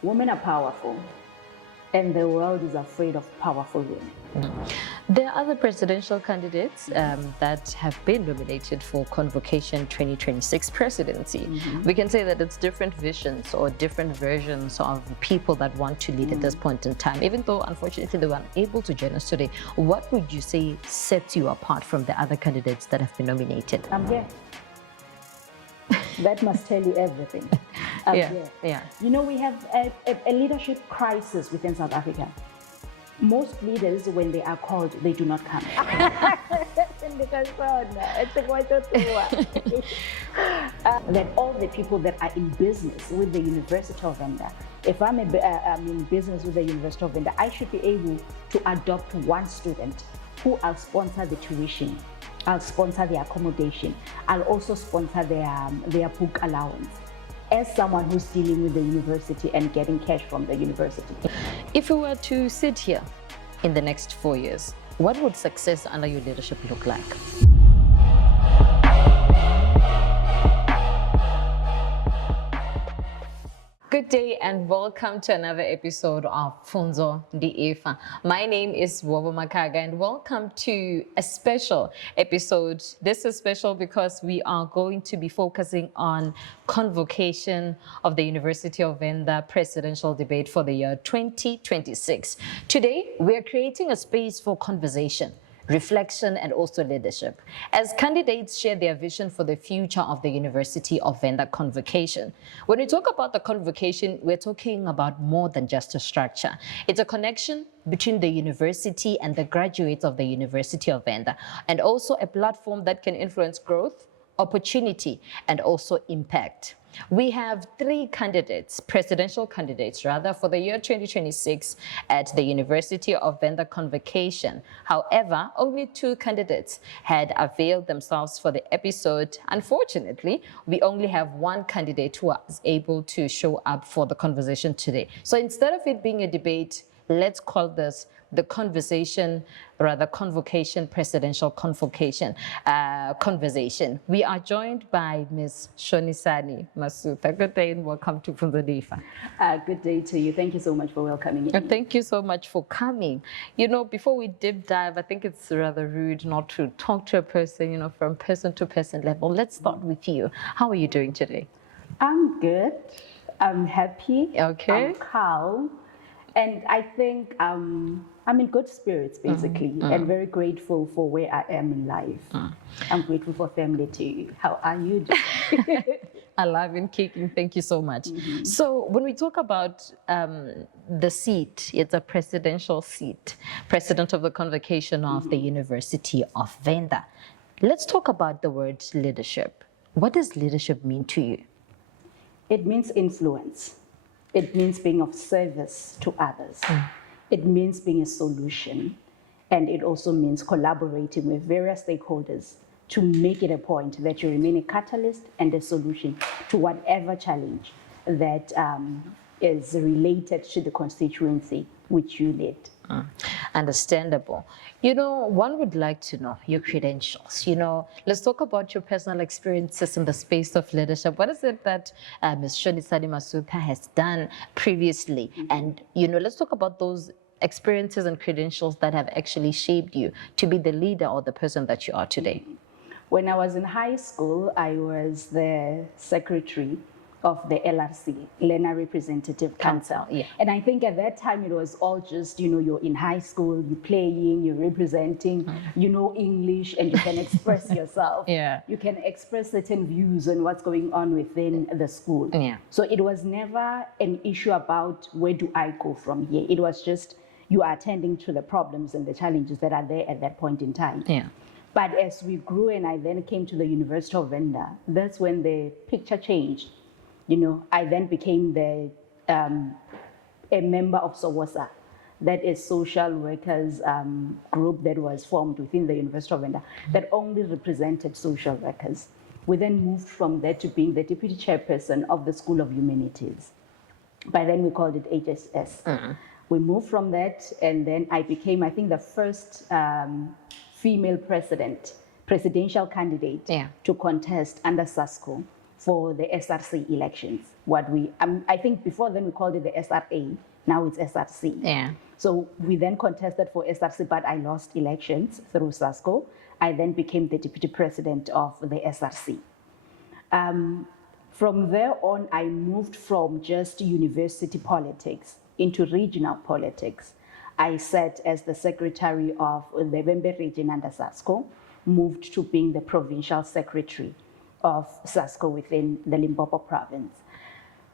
Women are powerful, and the world is afraid of powerful women. There are other presidential candidates that have been nominated for Convocation 2026 presidency. We can say that it's different visions or different versions of people that want to lead at this point in time. Even though, unfortunately, they were unable to join us today, what would you say sets you apart from the other candidates that have been nominated? I'm here. That must tell you everything. Yeah. You know, we have a leadership crisis within South Africa. Most leaders, when they are called, they do not come. That all the people that are in business with the University of Venda, if I'm in business with the University of Venda, I should be able to adopt one student who I'll sponsor the tuition, I'll sponsor the accommodation, I'll also sponsor their book allowance, as someone who's dealing with the university and getting cash from the university. If you were to sit here in the next 4 years, what would success under your leadership look like? Good day and welcome to another episode of Pfunzo Nje. My name is Vhuhwavho Makhaga and welcome to a special episode. This is special because we are going to be focusing on Convocation of the University of Venda presidential debate for the year 2026. Today, we are creating a space for conversation, reflection, and also leadership, as candidates share their vision for the future of the University of Venda Convocation. When we talk about the Convocation, we're talking about more than just a structure. It's a connection between the university and the graduates of the University of Venda, and also a platform that can influence growth, opportunity, and also impact. We have three candidates, presidential candidates rather, for the year 2026 at the University of Venda Convocation. However, only two candidates had availed themselves for the episode. Unfortunately, we only have one candidate who was able to show up for the conversation today. So instead of it being a debate, let's call this the conversation, rather Convocation, presidential convocation conversation. We are joined by Ms. Shonisani Masutha. Good day and welcome to Pfunzo Nje. Good day to you. Thank you so much for welcoming me. Thank you so much for coming. You know, before we deep dive, I think it's rather rude not to talk to a person, you know, from person to person level. Let's start with you. How are you doing today? I'm good. I'm happy. Okay. I'm calm. And I think I'm in good spirits, basically, and very grateful for where I am in life. I'm grateful for family too. How are you doing? Alive and kicking. Thank you so much. So when we talk about the seat, it's a presidential seat, president of the Convocation of the University of Venda. Let's talk about the word leadership. What does leadership mean to you? It means influence. It means being of service to others. It means being a solution. And it also means collaborating with various stakeholders to make it a point that you remain a catalyst and a solution to whatever challenge that is related to the constituency which you lead. Understandable. You know, one would like to know your credentials. You know, let's talk about your personal experiences in the space of leadership. What is it that Ms. Shonisani Masutha has done previously? And, you know, let's talk about those experiences and credentials that have actually shaped you to be the leader or the person that you are today. When I was in high school, I was the secretary of the LRC, Learner Representative Council. Yeah. And I think at that time it was all just, you know, you're in high school, you're playing, you're representing, you know English, and you can express yourself. Yeah. You can express certain views on what's going on within the school. Yeah. So it was never an issue about where do I go from here. It was just you are attending to the problems and the challenges that are there at that point in time. Yeah. But as we grew and I then came to the University of Venda, that's when the picture changed. You know, I then became a member of SOWOSA, that is social workers group that was formed within the University of Venda that only represented social workers. We then moved from there to being the deputy chairperson of the School of Humanities. By then we called it HSS. We moved from that and then I became, I think, the first female presidential candidate to contest under SASCO for the SRC elections. I think before then we called it the SRA, now it's SRC. Yeah. So we then contested for SRC, but I lost elections through SASCO. I then became the deputy president of the SRC. From there on, I moved from just university politics into regional politics. I sat as the secretary of the Bembe region under SASCO, moved to being the provincial secretary of SASCO within the Limpopo province.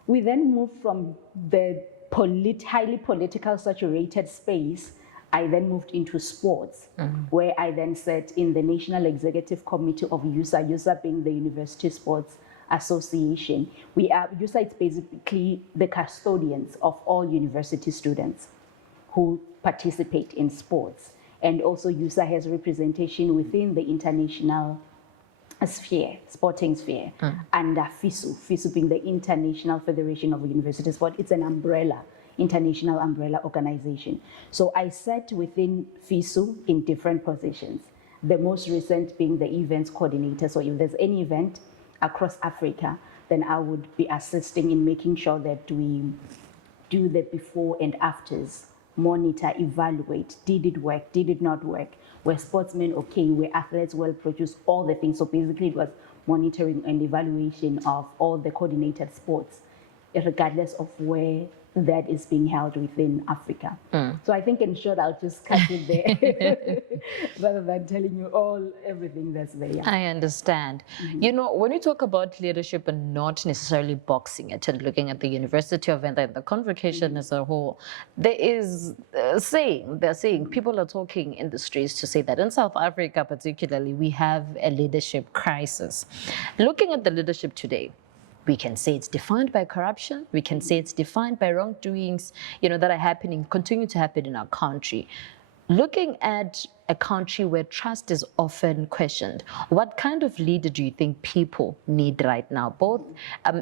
We then moved from the highly political saturated space. I then moved into sports, where I then sat in the National Executive Committee of USA, USA being the University Sports Association. USA is basically the custodians of all university students who participate in sports. And also USA has representation within the international sphere, sporting sphere, under FISU being the International Federation of University Sport. It's an umbrella, international umbrella organization. So I sat within FISU in different positions, the most recent being the events coordinator. So if there's any event across Africa, then I would be assisting in making sure that we do the before and afters, monitor, evaluate, did it work, did it not work, were sportsmen okay, were athletes well produced, all the things. So basically it was monitoring and evaluation of all the coordinated sports, regardless of where that is being held within Africa. So I think in short, I'll just cut it there rather than telling you everything that's there. I understand. You know, when you talk about leadership and not necessarily boxing it and looking at the University of Venda and the Convocation as a whole, there is they're saying, people are talking in the streets to say that in South Africa particularly, we have a leadership crisis. Looking at the leadership today, we can say it's defined by corruption. We can say it's defined by wrongdoings, that are happening, continue to happen in our country. Looking at a country where trust is often questioned, what kind of leader do you think people need right now, both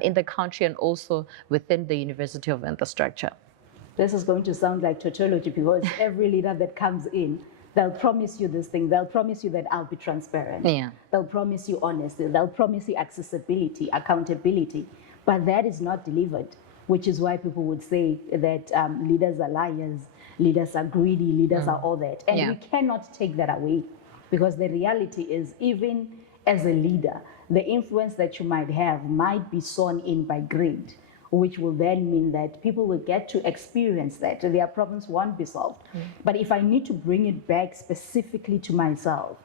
in the country and also within the University of infrastructure? This is going to sound like tautology, because every leader that comes in, they'll promise you this thing. They'll promise you that I'll be transparent. Yeah. They'll promise you honesty. They'll promise you accessibility, accountability. But that is not delivered, which is why people would say that leaders are liars, leaders are greedy, leaders are all that. And we cannot take that away, because the reality is, even as a leader, the influence that you might have might be sown in by greed, which will then mean that people will get to experience that. Their problems won't be solved. But if I need to bring it back specifically to myself,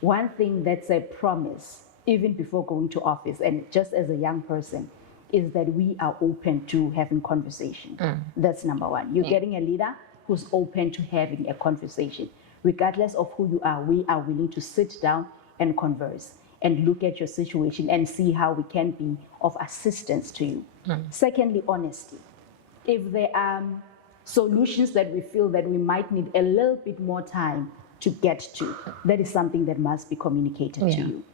one thing that's a promise, even before going to office, and just as a young person, is that we are open to having conversation. That's number one. You're getting a leader who's open to having a conversation. Regardless of who you are, we are willing to sit down and converse and look at your situation and see how we can be of assistance to you. Secondly, honesty. If there are solutions that we feel that we might need a little bit more time to get to, that is something that must be communicated to you.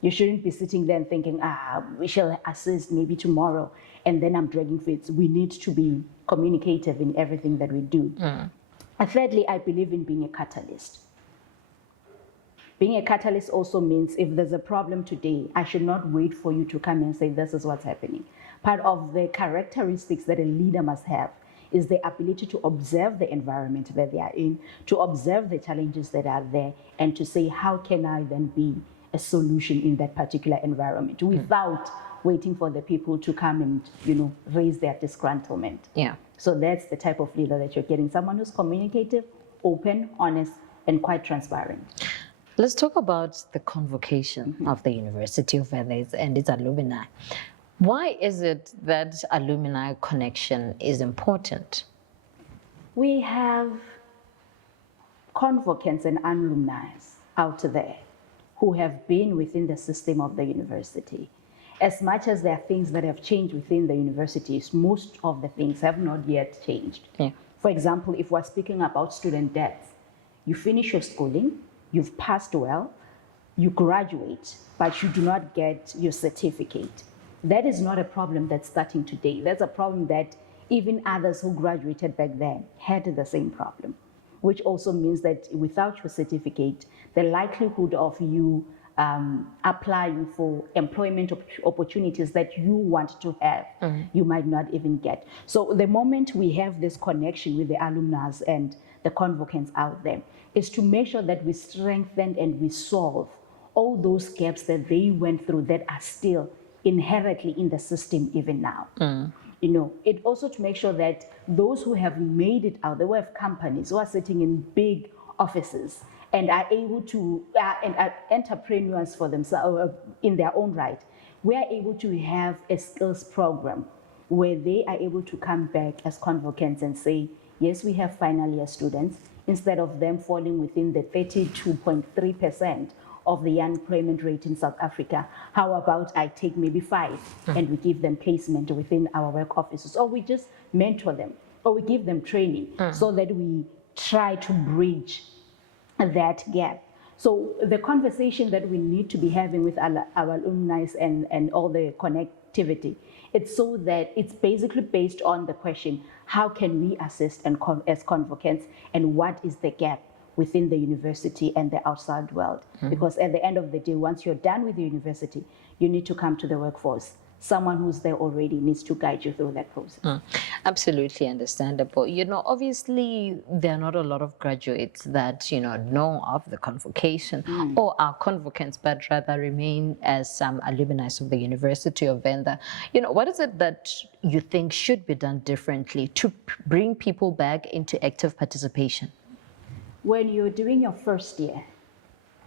You shouldn't be sitting there and thinking, we shall assist maybe tomorrow, and then I'm dragging feet. We need to be communicative in everything that we do. And thirdly, I believe in being a catalyst. Being a catalyst also means if there's a problem today, I should not wait for you to come and say, this is what's happening. Part of the characteristics that a leader must have is the ability to observe the environment that they are in, to observe the challenges that are there, and to say, how can I then be a solution in that particular environment without waiting for the people to come and, raise their disgruntlement. So that's the type of leader that you're getting, someone who's communicative, open, honest, and quite transparent. Let's talk about the convocation of the University of Venda and its alumni. Why is it that alumni connection is important? We have convocants and alumni out there who have been within the system of the university. As much as there are things that have changed within the universities, most of the things have not yet changed. For example, if we're speaking about student debt, you finish your schooling, you've passed well, you graduate, but you do not get your certificate. That is not a problem that's starting today. That's a problem that even others who graduated back then had the same problem, which also means that without your certificate, the likelihood of you applying for employment opportunities that you want to have, you might not even get. So the moment we have this connection with the alumni and the convocants out there, is to make sure that we strengthen and we solve all those gaps that they went through that are still inherently in the system even now. You know, it also to make sure that those who have made it out, there were companies who are sitting in big offices and are able to, and are entrepreneurs for themselves in their own right, we are able to have a skills program where they are able to come back as convocants and say, yes, we have final year students, instead of them falling within the 32.3% of the unemployment rate in South Africa. How about I take maybe 5 and we give them placement within our work offices, or we just mentor them, or we give them training so that we try to bridge that gap. So the conversation that we need to be having with our alumni and all the connectivity, it's so that it's basically based on the question, how can we assist as convocants, and what is the gap within the university and the outside world? Because at the end of the day, once you're done with the university, you need to come to the workforce. Someone who's there already needs to guide you through that process. Absolutely understandable. You know, obviously, there are not a lot of graduates that, know of the convocation or are convocants, but rather remain as some alumni of the University of Venda. You know, what is it that you think should be done differently to bring people back into active participation? When you're doing your first year,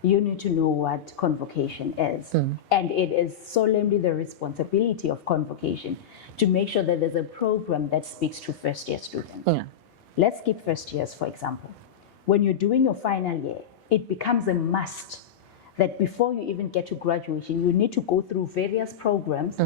you need to know what convocation is. And it is solemnly the responsibility of convocation to make sure that there's a program that speaks to first year students. Let's keep first years, for example. When you're doing your final year, it becomes a must that before you even get to graduation, you need to go through various programs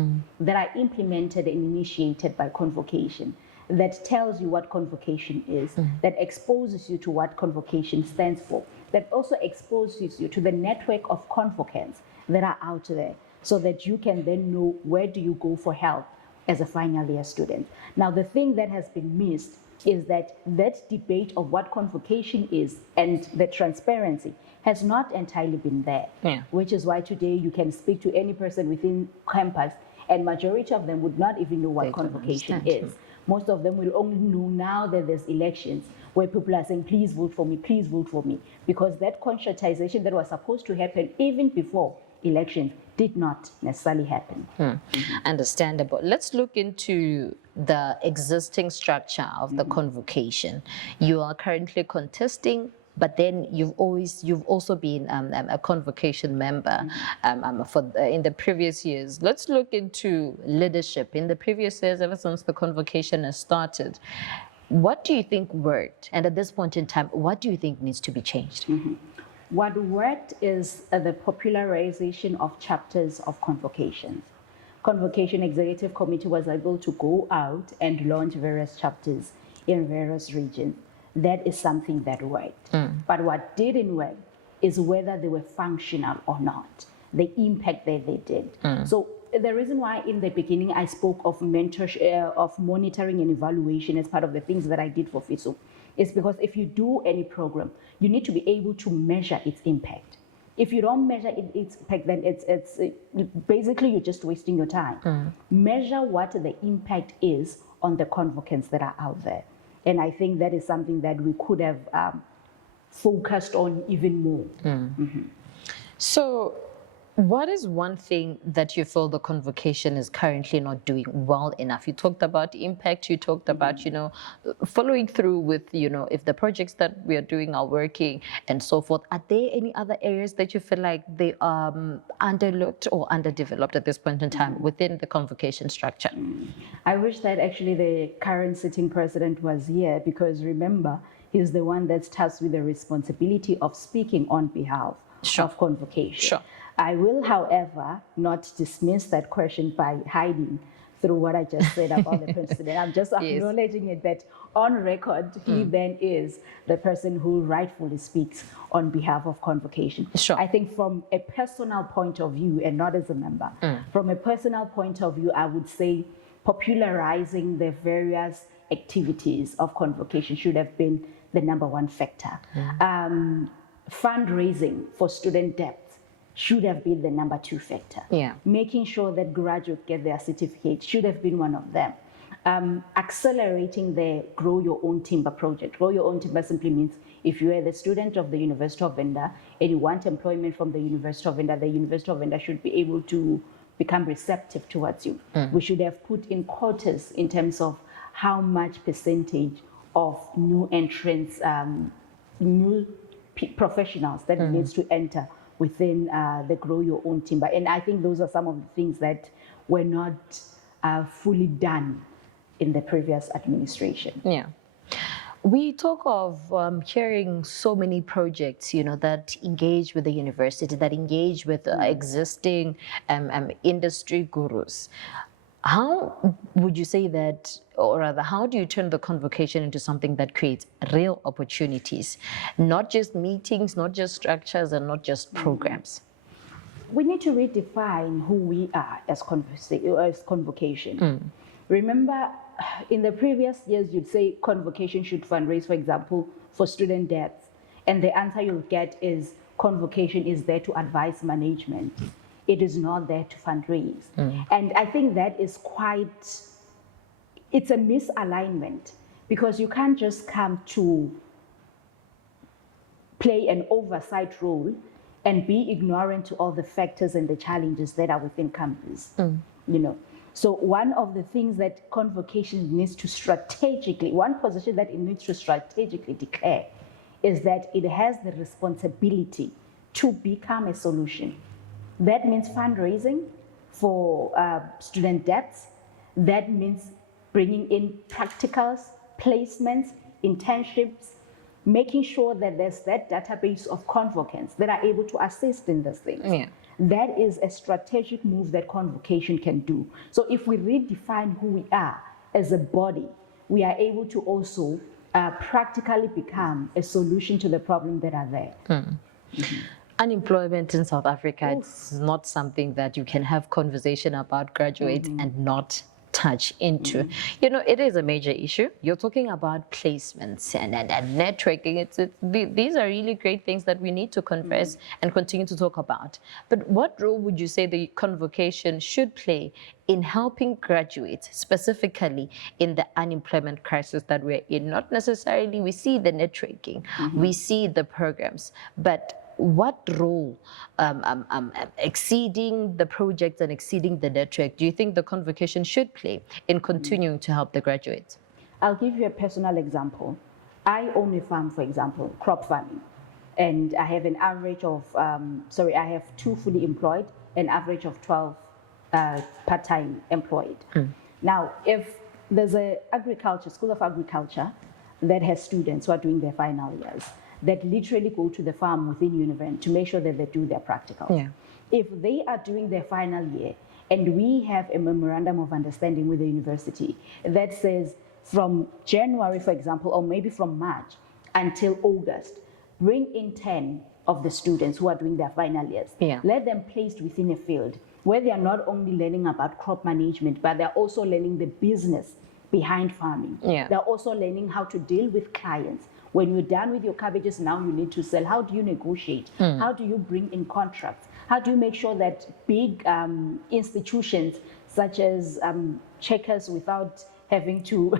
that are implemented and initiated by convocation, that tells you what convocation is, that exposes you to what convocation stands for, that also exposes you to the network of convocants that are out there, so that you can then know where do you go for help as a final year student. Now, the thing that has been missed is that debate of what convocation is and the transparency has not entirely been there, which is why today you can speak to any person within campus and majority of them would not even know what convocation is. Most of them will only know now that there's elections where people are saying, please vote for me, because that conscientization that was supposed to happen even before elections did not necessarily happen. Understandable. Let's look into the existing structure of the convocation. You are currently contesting, but then you've also been a convocation member in the previous years. Let's look into leadership in the previous years, ever since the convocation has started. What do you think worked? And at this point in time, what do you think needs to be changed? What worked is the popularization of chapters of convocations. Convocation Executive Committee was able to go out and launch various chapters in various regions. That is something that worked. But what didn't work is whether they were functional or not, the impact that they did. So the reason why in the beginning I spoke of mentorship, of monitoring and evaluation as part of the things that I did for Pfunzo, is because if you do any program, you need to be able to measure its impact. If you don't measure its impact, then it's basically you're just wasting your time. Measure what the impact is on the convocants that are out there. And I think that is something that we could have focused on even more. So what is one thing that you feel the convocation is currently not doing well enough? You talked about impact, you talked about, following through with, if the projects that we are doing are working and so forth. Are there any other areas that you feel like they are underlooked or underdeveloped at this point in time within the convocation structure? I wish that actually the current sitting president was here, because remember, he's the one that's tasked with the responsibility of speaking on behalf of convocation. I will, however, not dismiss that question by hiding through what I just said about the president. I'm just acknowledging it, that on record, he then is the person who rightfully speaks on behalf of convocation. I think from a personal point of view, and not as a member, from a personal point of view, I would say popularizing the various activities of convocation should have been the #1 factor. Fundraising for student debt should have been the number 2 factor. Yeah. Making sure that graduates get their certificate should have been one of them. Accelerating the Grow Your Own Timber project. Grow Your Own Timber simply means if you are the student of the University of Venda and you want employment from the University of Venda, the University of Venda should be able to become receptive towards you. We should have put in quotas in terms of how much percentage of new entrants, new professionals that needs to enter within the Grow Your Own Timber. And I think those are some of the things that were not fully done in the previous administration. Yeah. We talk of hearing so many projects, that engage with the university, that engage with existing industry gurus. How would you say that, or rather, how do you turn the convocation into something that creates real opportunities, not just meetings, not just structures, and not just programs? We need to redefine who we are as convocation. Remember, in the previous years, you'd say convocation should fundraise, for example, for student debts. And the answer you'll get is convocation is there to advise management. It is not there to fundraise. And I think that is it's a misalignment, because you can't just come to play an oversight role and be ignorant to all the factors and the challenges that are within campus. So one of the things that convocation needs to one position that it needs to strategically declare is that it has the responsibility to become a solution. That means fundraising for student debts. That means bringing in practicals, placements, internships, making sure that there's that database of convocants that are able to assist in these things. Yeah. That is a strategic move that convocation can do. So if we redefine who we are as a body, we are able to also practically become a solution to the problems that are there. Unemployment in South Africa, it's not something that you can have conversation about, graduate, and not touch into. It is a major issue. You're talking about placements and networking. These are really great things that we need to converse and continue to talk about. But what role would you say the convocation should play in helping graduates, specifically in the unemployment crisis that we're in? Not necessarily we see the networking, we see the programs, but what role, exceeding the projects and exceeding the network, do you think the convocation should play in continuing to help the graduates? I'll give you a personal example. I own a farm, for example, crop farming, and I have an average of, I have 2 fully employed, an average of 12 part-time employed. Now, if there's a school of agriculture that has students who are doing their final years, that literally go to the farm within Univen to make sure that they do their practicals. Yeah. If they are doing their final year and we have a memorandum of understanding with the university that says from January, for example, or maybe from March until August, bring in 10 of the students who are doing their final years. Yeah. Let them placed within a field where they are not only learning about crop management, but they're also learning the business behind farming. Yeah. They're also learning how to deal with clients. When you're done with your cabbages, now you need to sell. How do you negotiate? How do you bring in contracts? How do you make sure that big institutions such as Checkers, without having to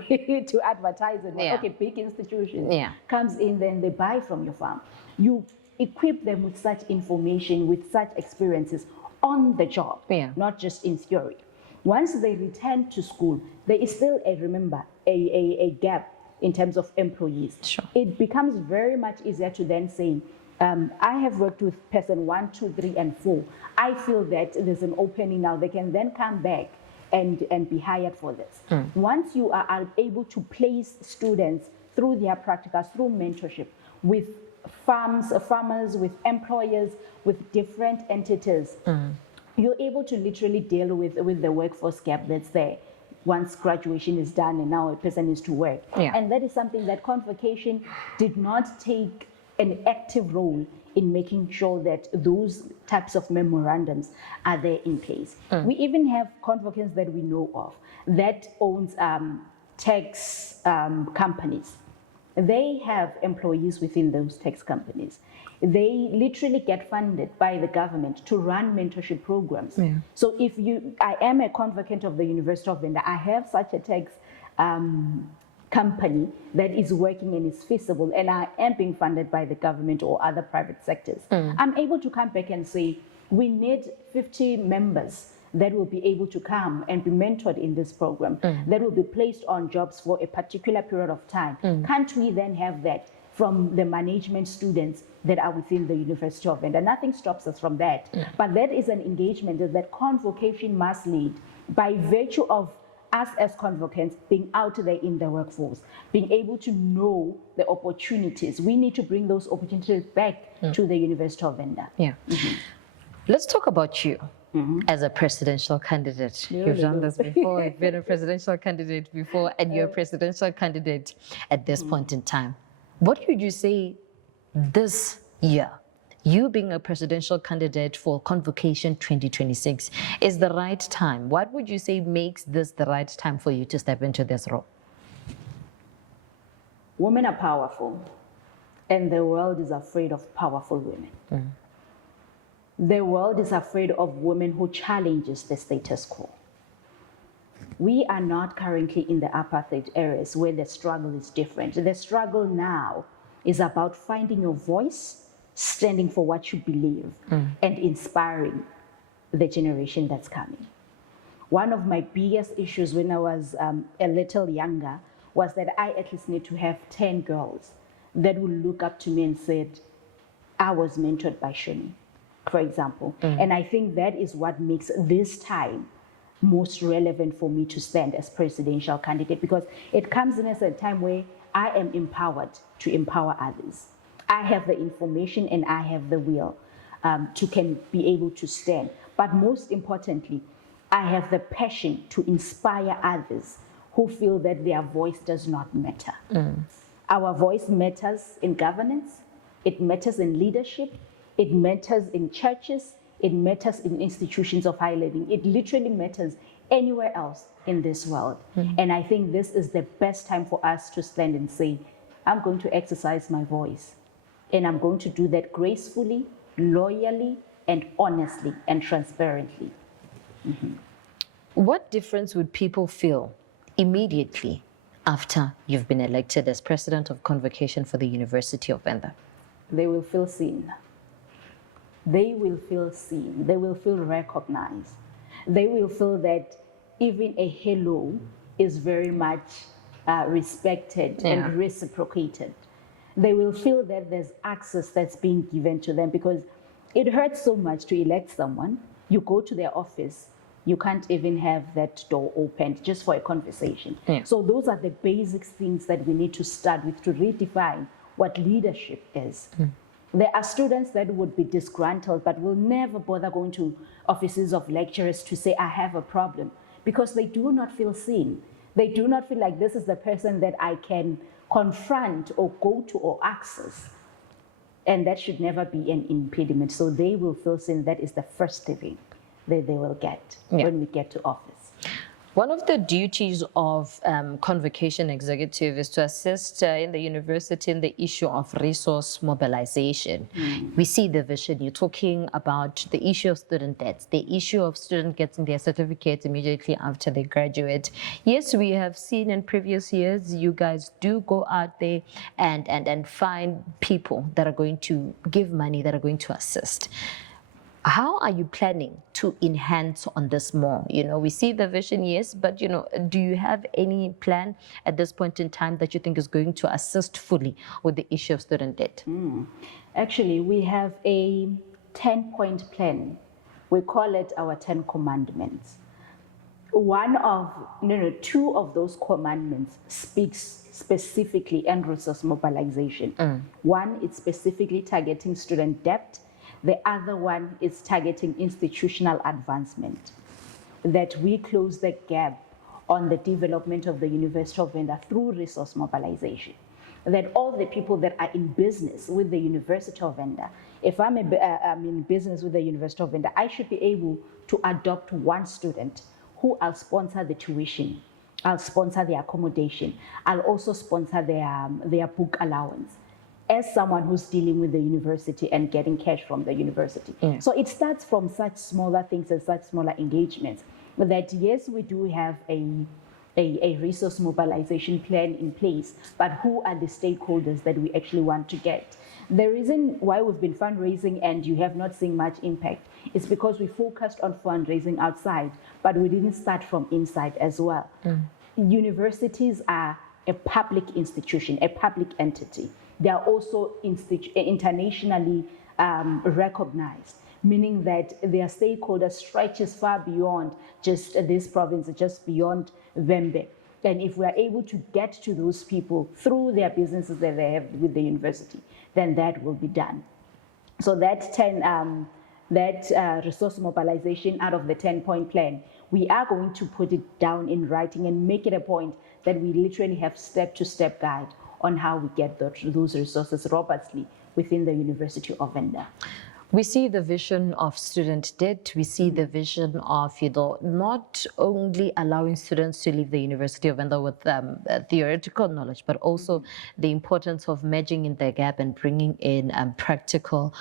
to advertise it, Yeah. okay, big institutions Yeah. comes in, then they buy from your farm. You equip them with such information, with such experiences on the job, Yeah. not just in theory. Once they return to school, there is still a gap in terms of employees. Sure. It becomes very much easier to then say, I have worked with person 1, 2, 3, and 4. I feel that there's an opening now. They can then come back and be hired for this. Once you are able to place students through their practicals, through mentorship, with farmers, with employers, with different entities, you're able to literally deal with the workforce gap that's there once graduation is done and now a person is to work. Yeah. And that is something that convocation did not take an active role in making sure that those types of memorandums are there in place. We even have convocants that we know of that owns tax companies. They have employees within those tech companies. They literally get funded by the government to run mentorship programs. Yeah. So if I am a convocant of the University of Venda, I have such a tech company that is working and is feasible, and I am being funded by the government or other private sectors. I'm able to come back and say, we need 50 members that will be able to come and be mentored in this program, that will be placed on jobs for a particular period of time. Can't we then have that from the management students that are within the University of Venda? Nothing stops us from that. But that is an engagement that Convocation must lead by virtue of us as convocants being out there in the workforce, being able to know the opportunities. We need to bring those opportunities back to the University of Venda. Yeah. Let's talk about you. As a presidential candidate. You've done this before, you've been a presidential candidate before, and you're a presidential candidate at this point in time. What would you say this year, you being a presidential candidate for Convocation 2026, is the right time? What would you say makes this the right time for you to step into this role? Women are powerful, and the world is afraid of powerful women. The world is afraid of women who challenges the status quo. We are not currently in the apartheid areas where the struggle is different. The struggle now is about finding your voice, standing for what you believe, and inspiring the generation that's coming. One of my biggest issues when I was a little younger was that I at least need to have 10 girls that would look up to me and said, I was mentored by Shoni, for example. And I think that is what makes this time most relevant for me to stand as presidential candidate, because it comes in as a time where I am empowered to empower others. I have the information and I have the will to can be able to stand. But most importantly, I have the passion to inspire others who feel that their voice does not matter. Our voice matters in governance, it matters in leadership, it matters in churches, it matters in institutions of higher learning. It literally matters anywhere else in this world. And I think this is the best time for us to stand and say, I'm going to exercise my voice. And I'm going to do that gracefully, loyally, and honestly, and transparently. What difference would people feel immediately after you've been elected as president of Convocation for the University of Venda? They will feel seen. They will feel seen. They will feel recognized. They will feel that even a hello is very much respected and reciprocated. They will feel that there's access that's being given to them, because it hurts so much to elect someone. You go to their office, you can't even have that door opened just for a conversation. So those are the basic things that we need to start with to redefine what leadership is. There are students that would be disgruntled but will never bother going to offices of lecturers to say, I have a problem, because they do not feel seen. They do not feel like this is the person that I can confront or go to or access. And that should never be an impediment. So they will feel seen. That is the first thing that they will get when we get to office. One of the duties of Convocation Executive is to assist in the university in the issue of resource mobilization. We see the vision. You're talking about the issue of student debts, the issue of students getting their certificates immediately after they graduate. Yes, we have seen in previous years, you guys do go out there and find people that are going to give money, that are going to assist. How are you planning to enhance on this more? You know, we see the vision, yes, but, you know, do you have any plan at this point in time that you think is going to assist fully with the issue of student debt? Actually, we have a 10-point plan. We call it our 10 commandments. Two of those commandments speaks specifically on resource mobilization. One is specifically targeting student debt. The other one is targeting institutional advancement, that we close the gap on the development of the University of Venda through resource mobilization. That all the people that are in business with the University of Venda, if I'm in business with the University of Venda, I should be able to adopt one student who I'll sponsor the tuition I'll sponsor their accommodation. I'll also sponsor their book allowance as someone who's dealing with the university and getting cash from the university. So it starts from such smaller things and such smaller engagements. But that, yes, we do have a resource mobilization plan in place, but who are the stakeholders that we actually want to get? The reason why we've been fundraising and you have not seen much impact is because we focused on fundraising outside, but we didn't start from inside as well. Universities are a public institution, a public entity. They are also internationally recognized, meaning that their stakeholders stretches far beyond just this province, just beyond Vhembe. And if we are able to get to those people through their businesses that they have with the university, then that will be done. So that resource mobilization out of the 10-point plan, we are going to put it down in writing and make it a point that we literally have step-to-step guide on how we get those resources robustly within the University of Venda. We see the vision of student debt. We see the vision of, not only allowing students to leave the University of Venda with theoretical knowledge, but also the importance of merging in the gap and bringing in practical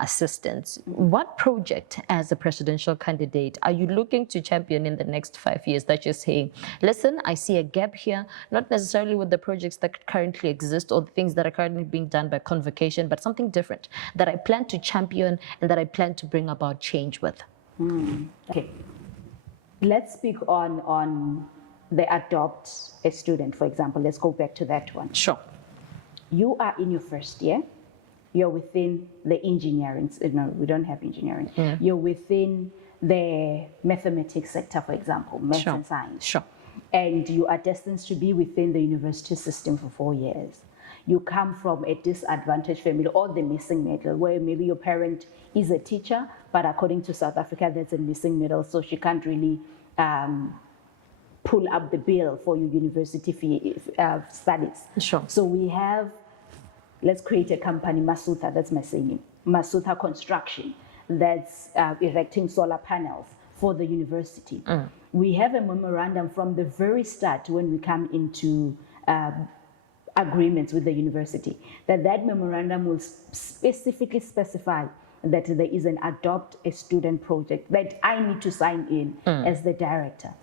assistance. What project, as a presidential candidate, are you looking to champion in the next 5 years that you're saying, listen, I see a gap here, not necessarily with the projects that currently exist or the things that are currently being done by Convocation, but something different that I plan to champion and that I plan to bring about change with? Okay, let's speak on the adopt a student, for example. Let's go back to that one. Sure. You are in your first year. You're within the engineering. No, we don't have engineering. You're within the mathematics sector, for example, maths and science. Sure. And you are destined to be within the university system for 4 years. You come from a disadvantaged family or the missing middle, where maybe your parent is a teacher, but according to South Africa, there's a missing middle, so she can't really pull up the bill for your university fee, studies. Sure. So we have, let's create a company, Masutha, that's my surname, Masutha Construction, that's erecting solar panels for the university. We have a memorandum from the very start when we come into agreements with the university, that memorandum will specifically specify that there is an adopt a student project that I need to sign in as the director,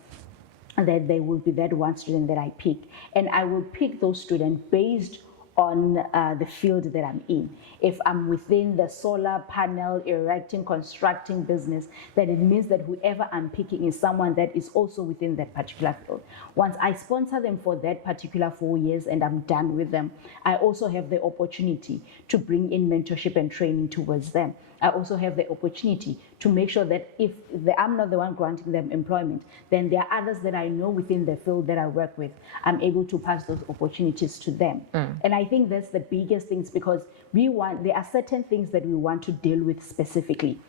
and that there will be that one student that I pick, and I will pick those students based on the field that I'm in. If I'm within the solar panel erecting, constructing business, then it means that whoever I'm picking is someone that is also within that particular field. Once I sponsor them for that particular 4 years and I'm done with them, I also have the opportunity to bring in mentorship and training towards them. I also have the opportunity to make sure that if I'm not the one granting them employment, then there are others that I know within the field that I work with. I'm able to pass those opportunities to them. And I think that's the biggest things, because there are certain things that we want to deal with specifically.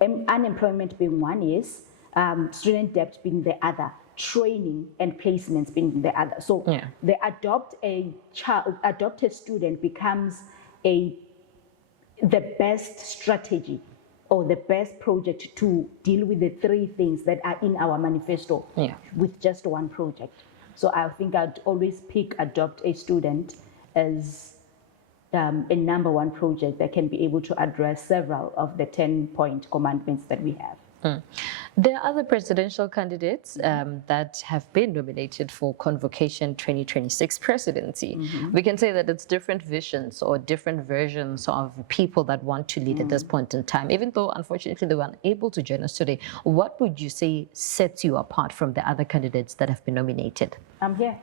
Unemployment being one is, student debt being the other, training and placements being the other. So the adopt a student becomes the best strategy or the best project to deal with the three things that are in our manifesto with just one project. So I think I'd always pick adopt a student as a number one project that can be able to address several of the 10-point commandments that we have. There are other presidential candidates that have been nominated for Convocation 2026 presidency. We can say that it's different visions or different versions of people that want to lead at this point in time. Even though, unfortunately, they weren't able to join us today, what would you say sets you apart from the other candidates that have been nominated? I'm here.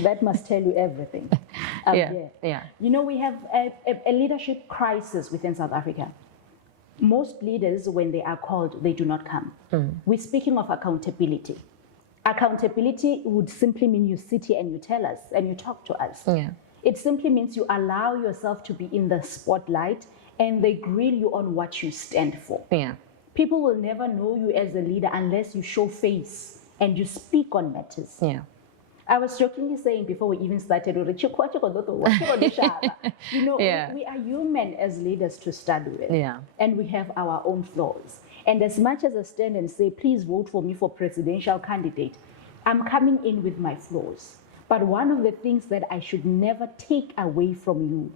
That must tell you everything. You know, we have a leadership crisis within South Africa. Most leaders, when they are called, they do not come. We're speaking of accountability. Accountability would simply mean you sit here and you tell us and you talk to us. It simply means you allow yourself to be in the spotlight and they grill you on what you stand for. People will never know you as a leader unless you show face and you speak on matters. I was jokingly saying before we even started, you know, we are human as leaders to start with, and we have our own flaws. And as much as I stand and say, please vote for me for presidential candidate, I'm coming in with my flaws. But one of the things that I should never take away from you,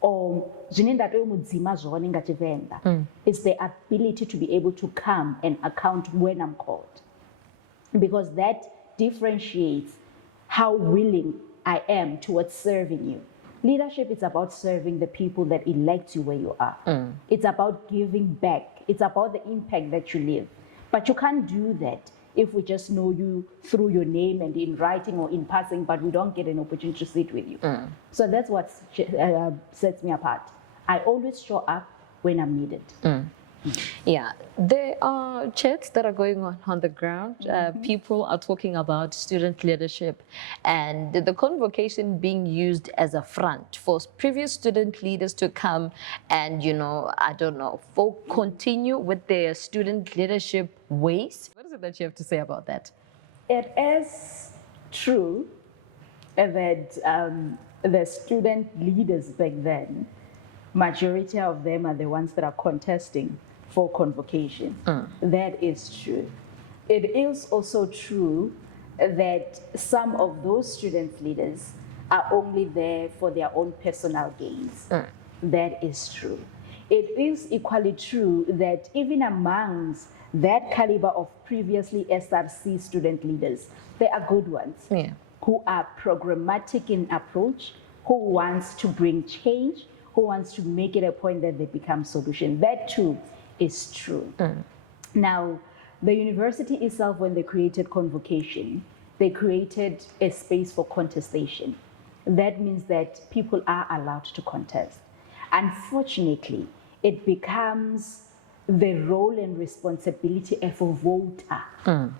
or is the ability to be able to come and account when I'm called. Because that differentiates how willing I am towards serving you. Leadership is about serving the people that elect you where you are. It's about giving back. It's about the impact that you leave. But you can't do that if we just know you through your name and in writing or in passing, but we don't get an opportunity to sit with you. So that's what sets me apart. I always show up when I'm needed. Yeah, there are chats that are going on the ground. People are talking about student leadership and the convocation being used as a front for previous student leaders to come and, I don't know, continue with their student leadership ways. What is it that you have to say about that? It is true that the student leaders back then, majority of them are the ones that are contesting for convocation. That is true. It is also true that some of those student leaders are only there for their own personal gains. That is true. It is equally true that even amongst that caliber of previously SRC student leaders, there are good ones who are programmatic in approach, who wants to bring change, who wants to make it a point that they become solution. That too is true. Now, the university itself, when they created convocation, they created a space for contestation. That means that people are allowed to contest. Unfortunately, it becomes the role and responsibility of a voter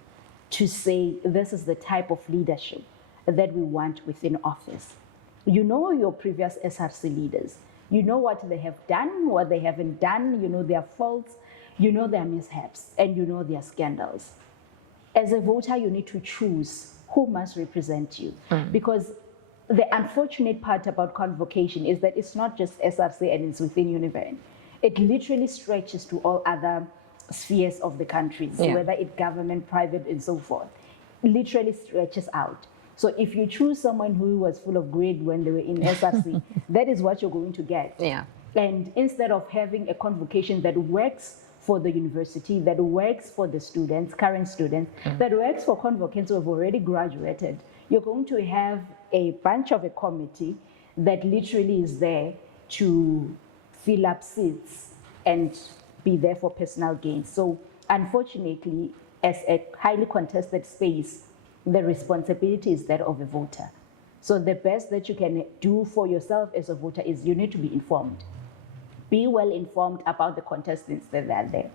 to say, this is the type of leadership that we want within office. You know your previous SRC leaders. You know what they have done, what they haven't done, you know their faults, you know their mishaps, and you know their scandals. As a voter, you need to choose who must represent you. Because the unfortunate part about convocation is that it's not just SRC and it's within Univen. It literally stretches to all other spheres of the country, whether it's government, private, and so forth. Literally stretches out. So if you choose someone who was full of greed when they were in SRC, that is what you're going to get. And instead of having a convocation that works for the university, that works for the students, current students, that works for convocants who have already graduated, you're going to have a bunch of a committee that literally is there to fill up seats and be there for personal gain. So unfortunately, as a highly contested space, the responsibility is that of a voter. So the best that you can do for yourself as a voter is you need to be informed. Be well informed about the contestants that are there.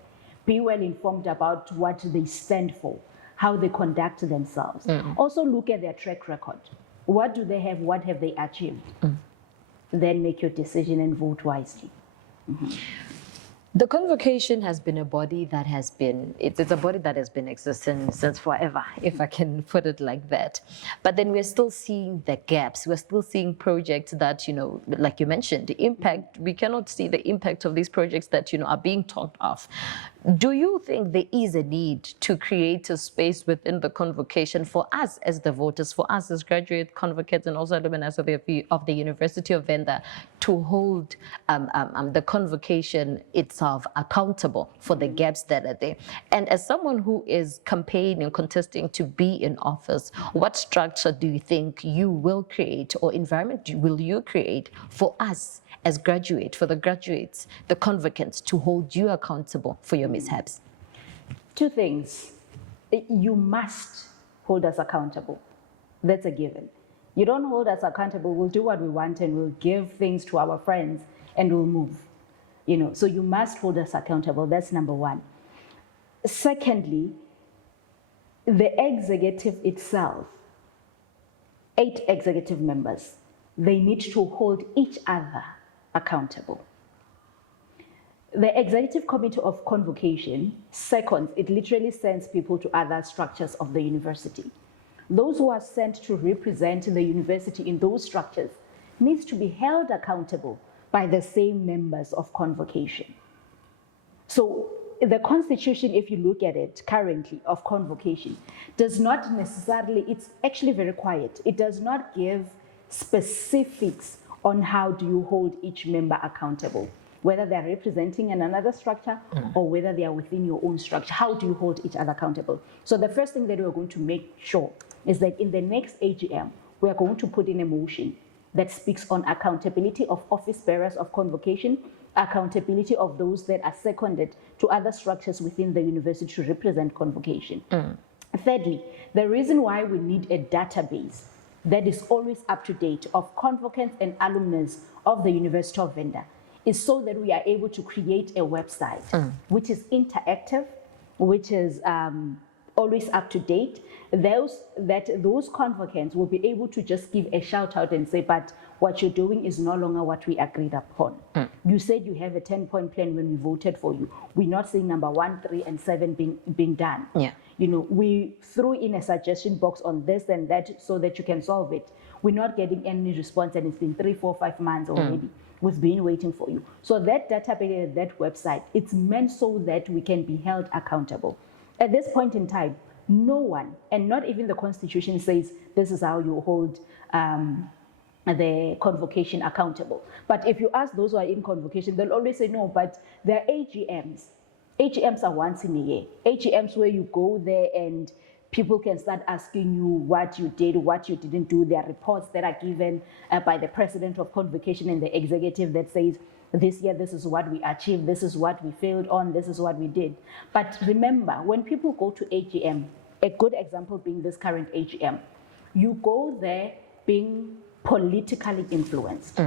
Be well informed about what they stand for, how they conduct themselves. Also look at their track record. What do they have? What have they achieved? Then make your decision and vote wisely. The convocation has been a body that has been, it's a body that has been existing since forever, if I can put it like that. But then we're still seeing the gaps. We're still seeing projects that, like you mentioned, the impact, we cannot see the impact of these projects that, are being talked of. Do you think there is a need to create a space within the convocation for us as the voters, for us as graduate convocates and also alumni of the University of Venda to hold the convocation itself accountable for the gaps that are there? And as someone who is campaigning, contesting to be in office, what structure do you think you will create or environment will you create for us as graduates, for the graduates, the convocants, to hold you accountable for your mishaps? Two things. You must hold us accountable. That's a given. You don't hold us accountable, we'll do what we want and we'll give things to our friends and we'll move. So you must hold us accountable. That's number one. Secondly, the executive itself, 8 executive members, they need to hold each other accountable. The executive committee of convocation, second, it literally sends people to other structures of the university. Those who are sent to represent the university in those structures needs to be held accountable by the same members of convocation. So the constitution, if you look at it currently of Convocation, does not necessarily, it's actually very quiet. It does not give specifics on how do you hold each member accountable, whether they're representing in another structure or whether they are within your own structure. How do you hold each other accountable? So the first thing that we're going to make sure is that in the next AGM, we are going to put in a motion that speaks on accountability of office bearers of Convocation, accountability of those that are seconded to other structures within the university to represent Convocation. Thirdly, the reason why we need a database that is always up to date of convocants and alumnus of the University of Venda is so that we are able to create a website which is interactive, which is always up to date. Those convocants will be able to just give a shout out and say, but what you're doing is no longer what we agreed upon. You said you have a 10-point plan when we voted for you. We're not saying number 1, 3, and 7 being done. Yeah. You know, we threw in a suggestion box on this and that so that you can solve it. We're not getting any response, and it's been 3, 4, 5 months already. We've been waiting for you. So that database, that website, it's meant so that we can be held accountable. At this point in time, no one, and not even the Constitution, says this is how you hold the Convocation accountable. But if you ask those who are in Convocation, they'll always say no, but there are AGMs. AGMs are once in a year. AGMs where you go there and people can start asking you what you did, what you didn't do. There are reports that are given by the president of Convocation and the executive that says, this year, this is what we achieved, this is what we failed on, this is what we did. But remember, when people go to AGM, a good example being this current AGM, you go there being politically influenced.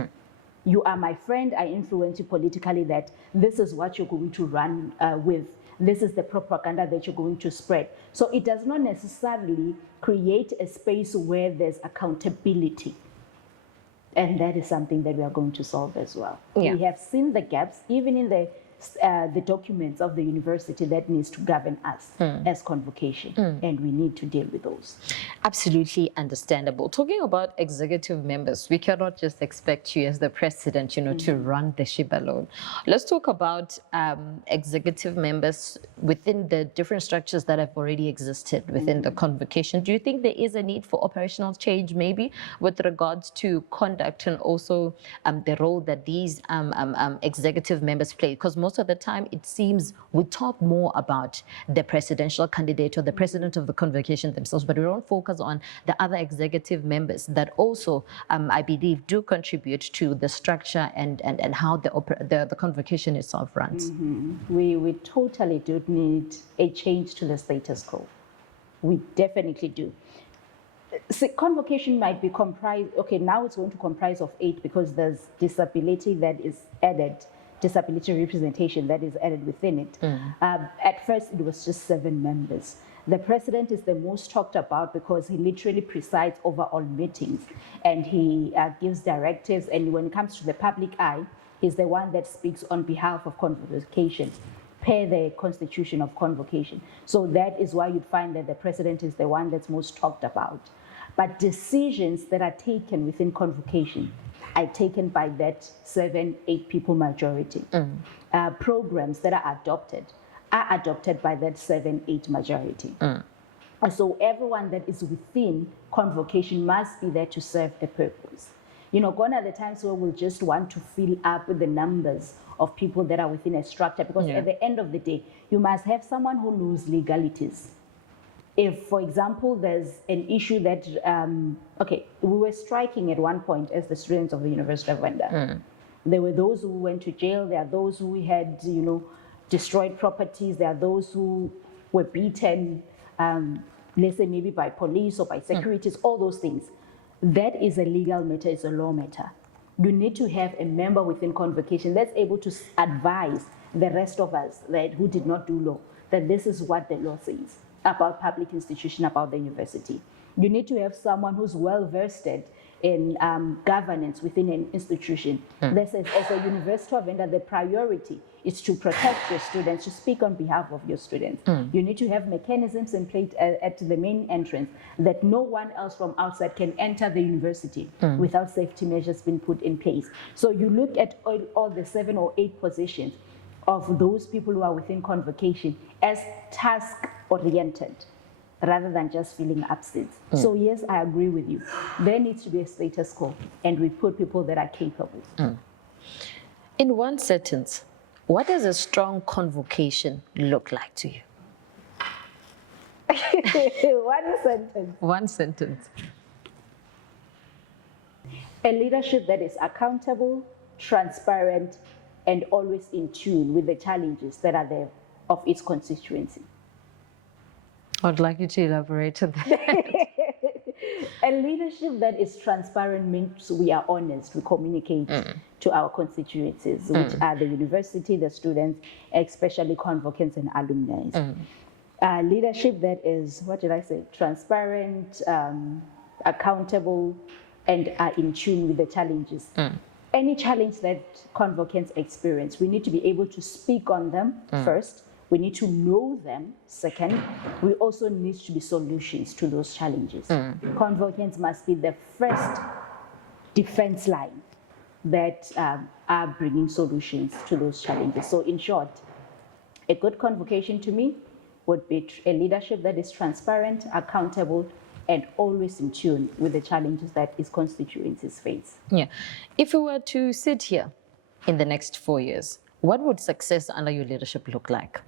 You are my friend, I influence you politically that this is what you're going to run with. This is the propaganda that you're going to spread. So it does not necessarily create a space where there's accountability. And that is something that we are going to solve as well. Yeah. We have seen the gaps, even in the documents of the university that needs to govern us as Convocation, and we need to deal with those. Absolutely understandable. Talking about executive members, we cannot just expect you as the president, to run the ship alone. Let's talk about executive members within the different structures that have already existed within the Convocation. Do you think there is a need for operational change, maybe with regards to conduct and also the role that these executive members play? Because most of the time, it seems we talk more about the presidential candidate or the president of the Convocation themselves, but we don't focus on the other executive members that also, I believe, do contribute to the structure and how the Convocation itself runs. We totally do need a change to the status quo. We definitely do. See, Convocation might be comprised, okay, now it's going to comprise of 8 because there's disability that is added, disability representation that is added within it. At first, it was just 7 members. The president is the most talked about because he literally presides over all meetings and he gives directives. And when it comes to the public eye, he's the one that speaks on behalf of Convocation per the constitution of Convocation. So that is why you'd find that the president is the one that's most talked about. But decisions that are taken within Convocation are taken by that 7-8 people majority. Programs that are adopted by that 7-8 majority. So everyone that is within Convocation must be there to serve a purpose. Gone are the times where we'll just want to fill up with the numbers of people that are within a structure, because at the end of the day, you must have someone who knows legalities. If, for example, there's an issue that, we were striking at one point as the students of the University of Venda. There were those who went to jail. There are those who had, destroyed properties. There are those who were beaten, let's say maybe by police or by securities, all those things. That is a legal matter, it's a law matter. You need to have a member within Convocation that's able to advise the rest of us who did not do law, that this is what the law says about public institution, about the university. You need to have someone who's well-versed in governance within an institution. That says, as a University of Venda, the priority is to protect your students, to speak on behalf of your students. You need to have mechanisms in place at the main entrance that no one else from outside can enter the university without safety measures being put in place. So you look at all the 7 or 8 positions. of those people who are within Convocation as task-oriented rather than just filling absence. So yes, I agree with you. There needs to be a status quo, and we put people that are capable. In one sentence, what does a strong convocation look like to you? One sentence. One sentence. A leadership that is accountable, transparent, and always in tune with the challenges that are there of its constituency. I'd like you to elaborate on that. A leadership that is transparent means we are honest, we communicate to our constituencies, which are the university, the students, especially convocants and alumni. Leadership that is, what did I say, transparent, accountable, and are in tune with the challenges. Any challenge that convocants experience, we need to be able to speak on them first. We need to know them second. We also need to be solutions to those challenges. Convocants must be the first defense line that are bringing solutions to those challenges. So in short, a good convocation to me would be a leadership that is transparent, accountable, and always in tune with the challenges that its constituencies face. Yeah. If we were to sit here in the next 4 years, what would success under your leadership look like?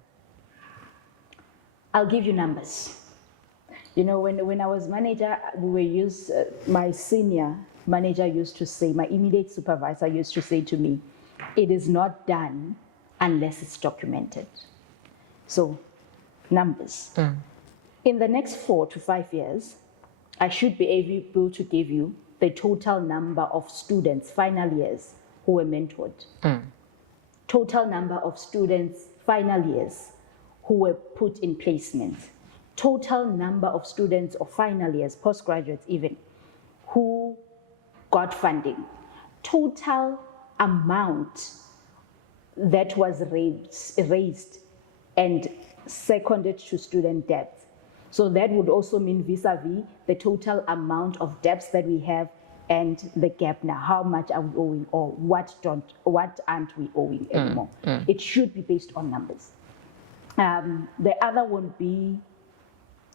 I'll give you numbers. You know, when I was manager, my senior manager used to say, my immediate supervisor used to say to me, it is not done unless it's documented. So, numbers. In the next 4 to 5 years, I should be able to give you the total number of students, final years, who were mentored. Total number of students, final years, who were put in placements. Total number of students of final years, postgraduates even, who got funding. Total amount that was raised and seconded to student debt. So that would also mean vis-a-vis the total amount of debts that we have and the gap now. How much are we owing, or what aren't we owing anymore? It should be based on numbers. The other would be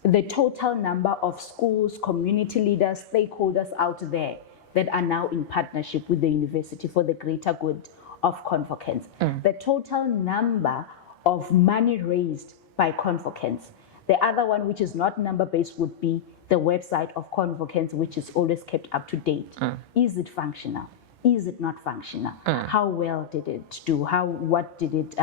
the total number of schools, community leaders, stakeholders out there that are now in partnership with the university for the greater good of convocants. The total number of money raised by convocants. The other one, which is not number-based, would be the website of convocants, which is always kept up to date. Is it functional? Is it not functional? How well did it do? What did it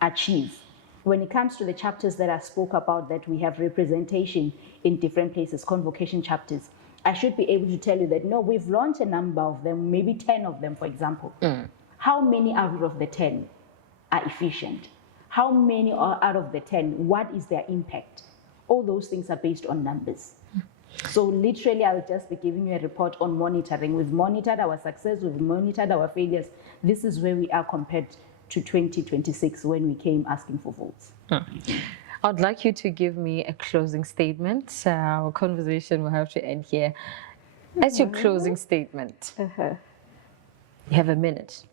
achieve? When it comes to the chapters that I spoke about, that we have representation in different places, convocation chapters, I should be able to tell you that, no, we've launched a number of them, maybe 10 of them, for example. How many out of the 10 are efficient? How many are out of the 10? What is their impact? All those things are based on numbers. So literally, I'll just be giving you a report on monitoring. We've monitored our success, we've monitored our failures. This is where we are compared to 2026 when we came asking for votes. I'd like you to give me a closing statement. Our conversation will have to end here. As your closing statement, you have a minute.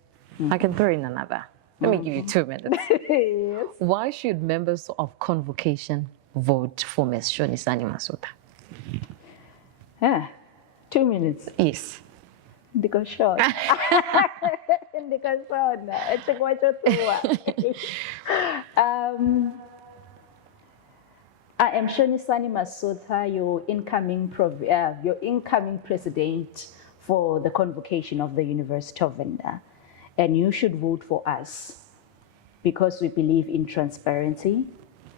I can throw in another. Let me give you 2 minutes. Yes. Why should members of Convocation vote for Ms. Shonisani Masutha? 2 minutes. Yes. Ndiko short. Ndiko short. I am Shonisani Masutha, your incoming president for the convocation of the University of Venda. And you should vote for us because we believe in transparency,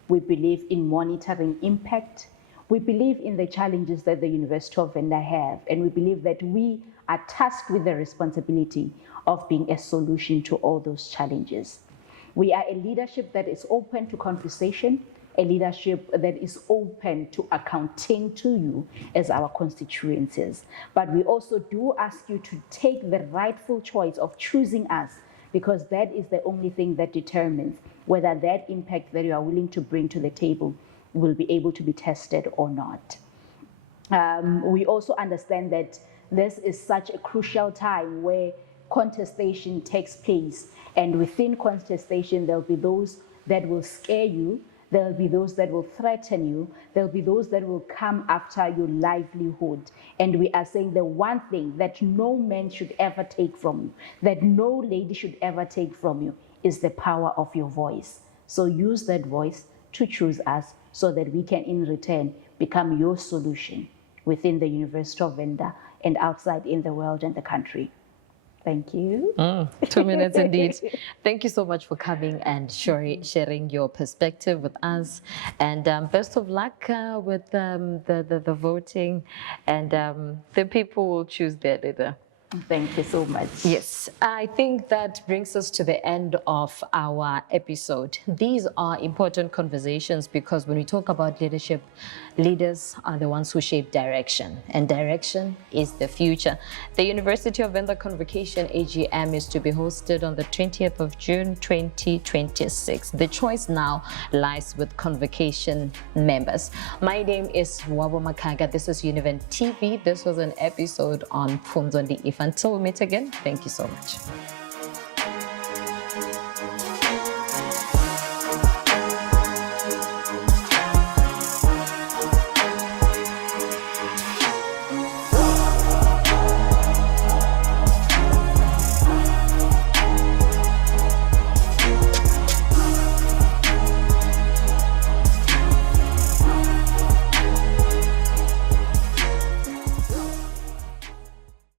we believe in monitoring impact, we believe in the challenges that the University of Venda have, and we believe that we are tasked with the responsibility of being a solution to all those challenges. We are a leadership that is open to conversation, a leadership that is open to accounting to you as our constituencies. But we also do ask you to take the rightful choice of choosing us, because that is the only thing that determines whether that impact that you are willing to bring to the table will be able to be tested or not. We also understand that this is such a crucial time where contestation takes place. And within contestation, there'll be those that will scare you, there'll be those that will threaten you, there'll be those that will come after your livelihood. And we are saying the one thing that no man should ever take from you, that no lady should ever take from you, is the power of your voice. So use that voice to choose us so that we can in return become your solution within the University of Venda and outside in the world and the country. Thank you. 2 minutes indeed. Thank you so much for coming and sharing your perspective with us. And best of luck with the voting. And the people will choose their leader. Thank you so much. Yes, I think that brings us to the end of our episode. These are important conversations because when we talk about leadership, leaders are the ones who shape direction, and direction is the future. The University of Venda Convocation AGM is to be hosted on the 20th of June 2026. The choice now lies with Convocation members. My name is Vhuhwavho Makhaga. This is Univent TV. This was an episode on Pfunzo Nje. Until we meet again, thank you so much.